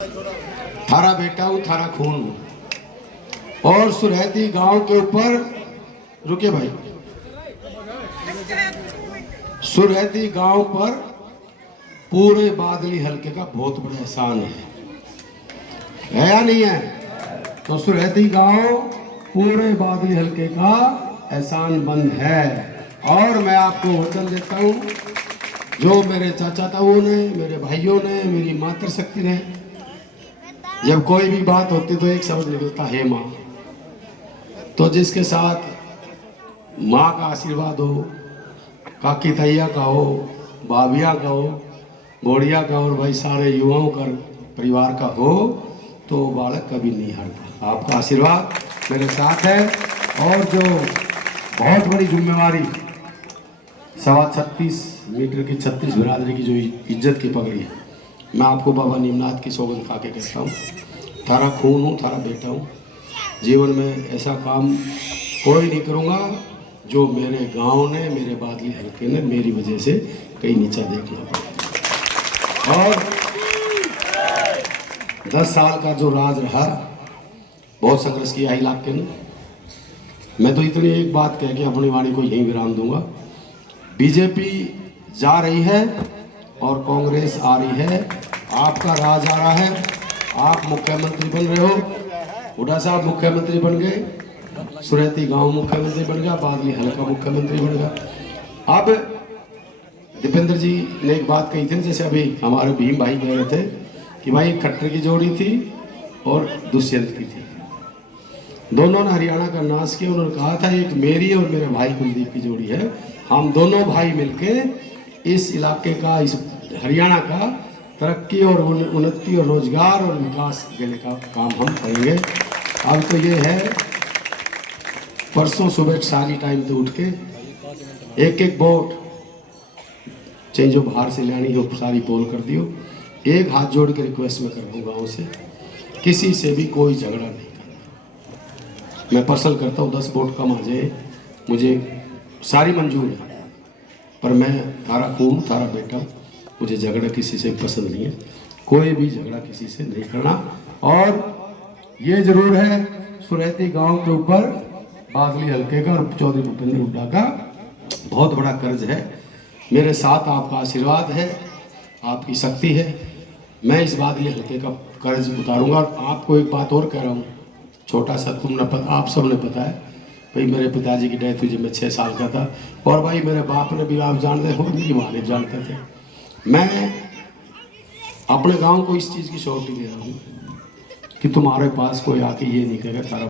थारा बेटा हूँ, थारा खून हूँ। और सुरहती गांव के ऊपर रुके भाई, सुरहती गांव पर पूरे बादली हलके का बहुत बड़ा एहसान है या नहीं है? तो सुरहती गांव पूरे बादली हलके का एहसान मंद है। और मैं आपको वचन देता हूँ, जो मेरे चाचा ताऊ ने, मेरे भाइयों ने, मेरी मातृशक्ति ने, जब कोई भी बात होती तो एक शब्द निकलता है माँ। तो जिसके साथ माँ का आशीर्वाद हो, काकी तैया का हो, भाभिया का हो, बोड़िया का और भाई सारे युवाओं का परिवार का हो, तो बालक कभी नहीं हारता। आपका आशीर्वाद मेरे साथ है। और जो बहुत बड़ी जिम्मेवारी 36.25 मीटर की 36 बिरादरी की जो इज्जत की पगड़ी है, मैं आपको बाबा नीमनाथ की सौगंध खा के कहता हूँ, थारा खून हूँ, थारा बेटा हूँ। जीवन में ऐसा काम कोई नहीं करूँगा जो मेरे गांव ने, मेरे बादली हल्के ने मेरी वजह से कहीं नीचा देखना पड़े। और 10 साल का जो राज रहा, बहुत संघर्ष किया इलाके ने। मैं तो इतनी एक बात कह के अपनी वाणी को यहीं विराम दूंगा। बीजेपी जा रही है और कांग्रेस आ रही है। आपका राज आ रहा है, आप मुख्यमंत्री बन रहे हो। हुड्डा साहब मुख्यमंत्री बन गए, सुरहती गांव मुख्यमंत्री बन गया, बादली हल्का मुख्यमंत्री बन गया। अब दीपेंद्र जी ने एक बात कही थी, जैसे अभी हमारे भीम भाई कह रहे थे कि भाई खट्टर की जोड़ी थी और दुष्यंत की थी, दोनों ने हरियाणा का नाश किया। उन्होंने कहा था एक मेरी और मेरे भाई कुलदीप की जोड़ी है, हम दोनों भाई मिलके इस इलाके का, इस हरियाणा का तरक्की और उन्नति और रोजगार और विकास देने का काम हम करेंगे। अब तो ये है, परसों सुबह सारी टाइम पे उठ के एक एक वोट चाहिए जो बाहर से लानी हो, सारी पोल कर दियो। एक हाथ जोड़ के रिक्वेस्ट में कर दूँ गाँव से, किसी से भी कोई झगड़ा नहीं करना। मैं पर्सल करता हूँ 10 वोट कम आ जाए, मुझे सारी मंजूर है, पर मैं थारा खून, थारा बेटा, मुझे झगड़ा किसी से पसंद नहीं है। कोई भी झगड़ा किसी से नहीं करना। और ये जरूर है, सुरहती गांव के ऊपर बादली हल्के का और चौधरी भूपेंद्र हुड्डा का बहुत बड़ा कर्ज है। मेरे साथ आपका आशीर्वाद है, आपकी शक्ति है। मैं इस बादली हल्के का कर्ज उतारूंगा। आपको एक बात और कह रहा हूँ, छोटा सा, तुमने पता, आप सब ने पता है भाई, मेरे पिताजी की डेथ हुई जब मैं 6 साल का था। और भाई मेरे बाप ने भी, आप जानते हो, मेरी माँ ने जानते थे। मैं अपने गांव को इस चीज़ की श्योरिटी दे रहा हूँ कि तुम्हारे पास कोई आके ये नहीं कहेगा थारा